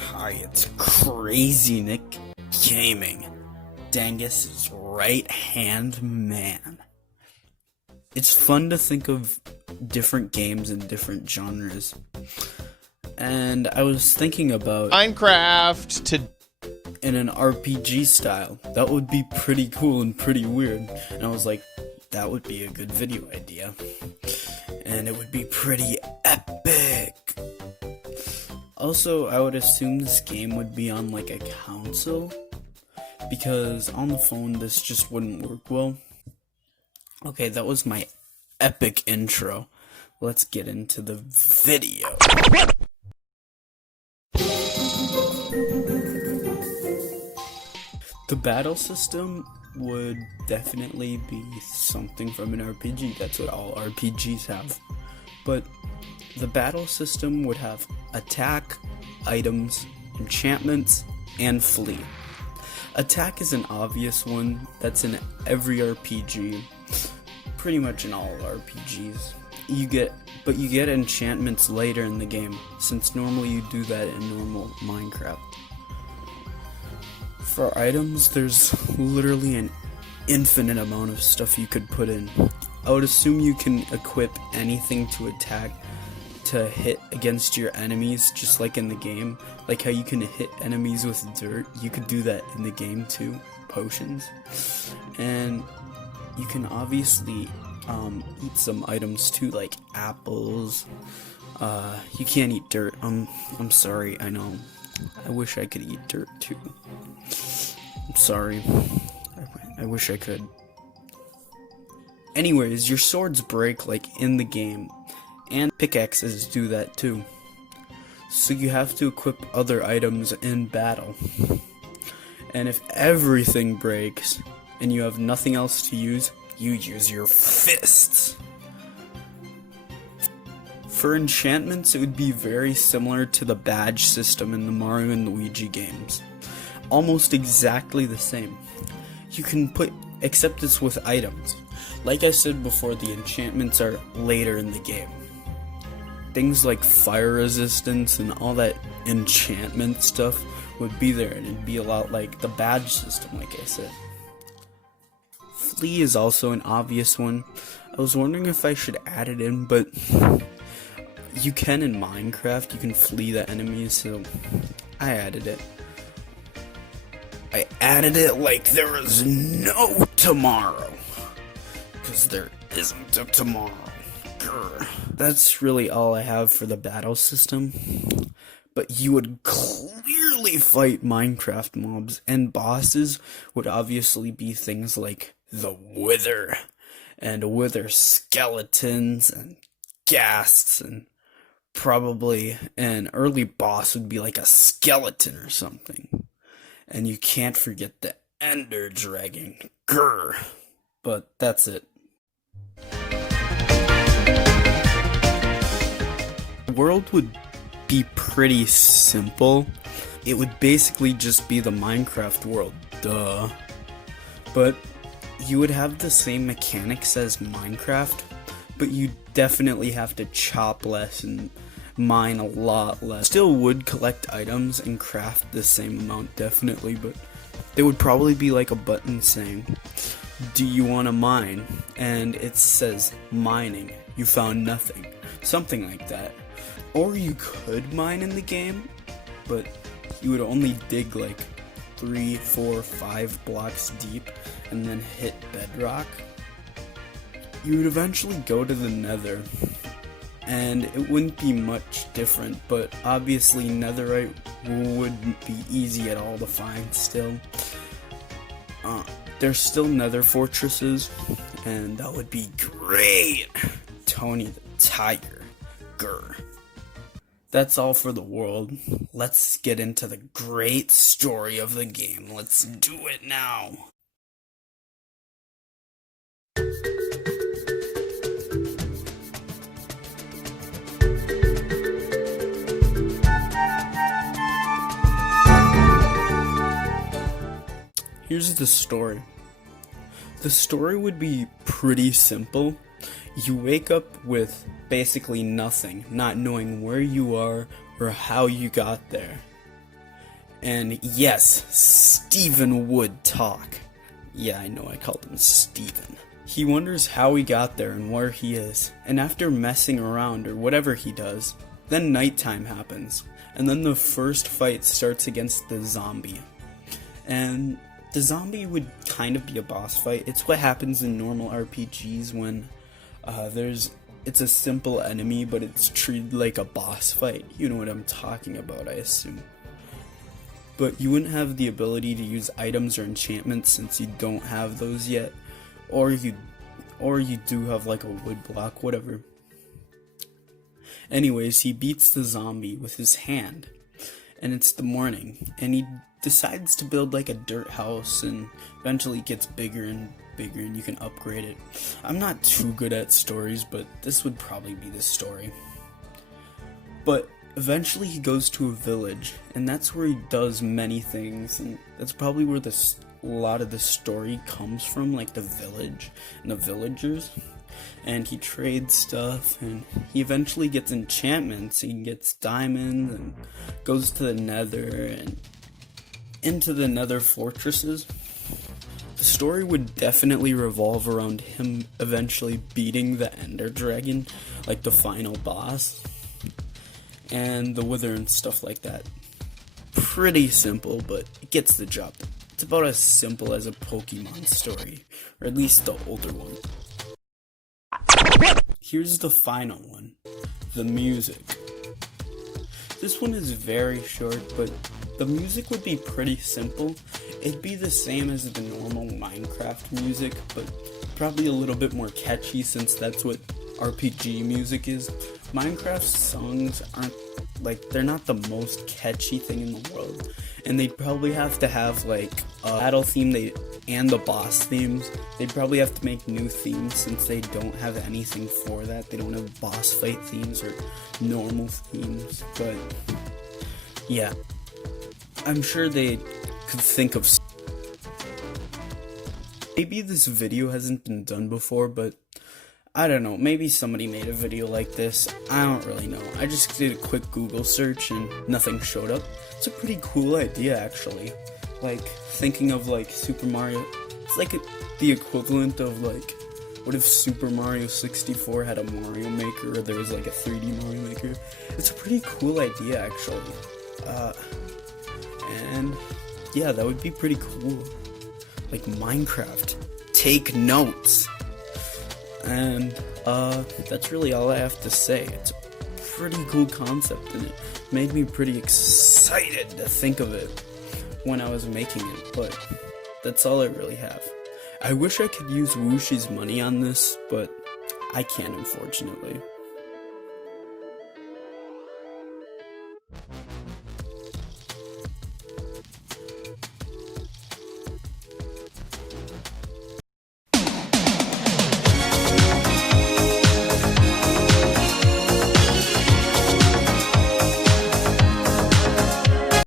Hi, it's Crazynickgaming, Dangus's right-hand man. It's fun to think of different games in different genres, and I was thinking about Minecraft to in an RPG style. That would be pretty cool and pretty weird, and I was like, that would be a good video idea, and it would be pretty epic. Also, I would assume this game would be on like a console, because on the phone this just wouldn't work well. Okay, that was my epic intro. Let's get into the video. The battle system would definitely be something from an RPG. That's what all RPGs have. But the battle system would have attack, items, enchantments, and flee. Attack is an obvious one that's in every RPG, pretty much in all RPGs. You get enchantments later in the game, since normally you do that in normal Minecraft. For items, there's literally an infinite amount of stuff you could put in. I would assume you can equip anything to attack to hit against your enemies, just like in the game. Like how you can hit enemies with dirt, you could do that in the game too. Potions. And you can obviously eat some items too, like apples. You can't eat dirt. I'm sorry, I know. I wish I could eat dirt too. I'm sorry. I wish I could. Anyways, your swords break like in the game, and pickaxes do that too. So you have to equip other items in battle. And if everything breaks and you have nothing else to use, you use your fists. For enchantments, it would be very similar to the badge system in the Mario and Luigi games. Almost exactly the same. You can put, except it's with items. Like I said before, the enchantments are later in the game. Things like fire resistance and all that enchantment stuff would be there, and it'd be a lot like the badge system, like I said. Flee is also an obvious one. I was wondering if I should add it in, but you can in Minecraft, you can flee the enemies, so I added it. I added it like there is no tomorrow, because there isn't a tomorrow. Grr. That's really all I have for the battle system, but you would clearly fight Minecraft mobs, and bosses would obviously be things like the Wither, and Wither skeletons, and ghasts, and probably an early boss would be like a skeleton or something. And you can't forget the Ender Dragon. Grr. But that's it. The world would be pretty simple. It would basically just be the Minecraft world. Duh. But you would have the same mechanics as Minecraft, but you definitely have to chop less and mine a lot less. Still would collect items and craft the same amount, definitely, but there would probably be like a button saying, do you want to mine? And it says mining, you found nothing, something like that. Or you could mine in the game, but you would only dig like 3, 4, 5 blocks deep and then hit bedrock. You would eventually go to the Nether, and it wouldn't be much different, but obviously netherite wouldn't be easy at all to find still. There's still nether fortresses, and that would be great. Tony the Tiger. Grr. That's all for the world. Let's get into the great story of the game. Let's do it now. Here's the story. The story would be pretty simple. You wake up with basically nothing, not knowing where you are or how you got there. And yes, Steven would talk. Yeah, I know I called him Steven. He wonders how he got there and where he is, and after messing around or whatever he does, then nighttime happens, and then the first fight starts against the zombie. And the zombie would kind of be a boss fight. It's what happens in normal RPGs when it's a simple enemy, but it's treated like a boss fight. You know what I'm talking about, I assume. But you wouldn't have the ability to use items or enchantments since you don't have those yet, or you do have like a wood block, whatever. Anyways, he beats the zombie with his hand, and it's the morning, and he decides to build like a dirt house, and eventually it gets bigger and bigger and you can upgrade it. I'm not too good at stories, but this would probably be the story. But eventually he goes to a village, and that's where he does many things, and that's probably where a lot of the story comes from, like the village and the villagers. And he trades stuff, and he eventually gets enchantments. He gets diamonds and goes to the nether and into the nether fortresses. The story would definitely revolve around him eventually beating the ender dragon, like the final boss, and the wither and stuff like that. Pretty simple, but it gets the job done. It's about as simple as a Pokemon story, or at least the older one. Here's the final one, the music. This one is very short, but the music would be pretty simple. It'd be the same as the normal Minecraft music, but probably a little bit more catchy since that's what RPG music is. Minecraft songs aren't they're not the most catchy thing in the world, and they'd probably have to have like a battle theme and the boss themes. They'd probably have to make new themes since they don't have anything for that. They don't have boss fight themes or normal themes, but yeah, I'm sure they could think of. Maybe this video hasn't been done before, but I don't know, maybe somebody made a video like this. I don't really know. I just did a quick Google search and nothing showed up. It's a pretty cool idea, actually. Like, thinking of like Super Mario, it's like the equivalent of like, what if Super Mario 64 had a Mario Maker, or there was like a 3D Mario Maker? It's a pretty cool idea, actually. And yeah, that would be pretty cool. Like Minecraft. Take notes. And that's really all I have to say. It's a pretty cool concept, and it made me pretty excited to think of it when I was making it, but that's all I really have. I wish I could use Wooshy's money on this, but I can't, unfortunately.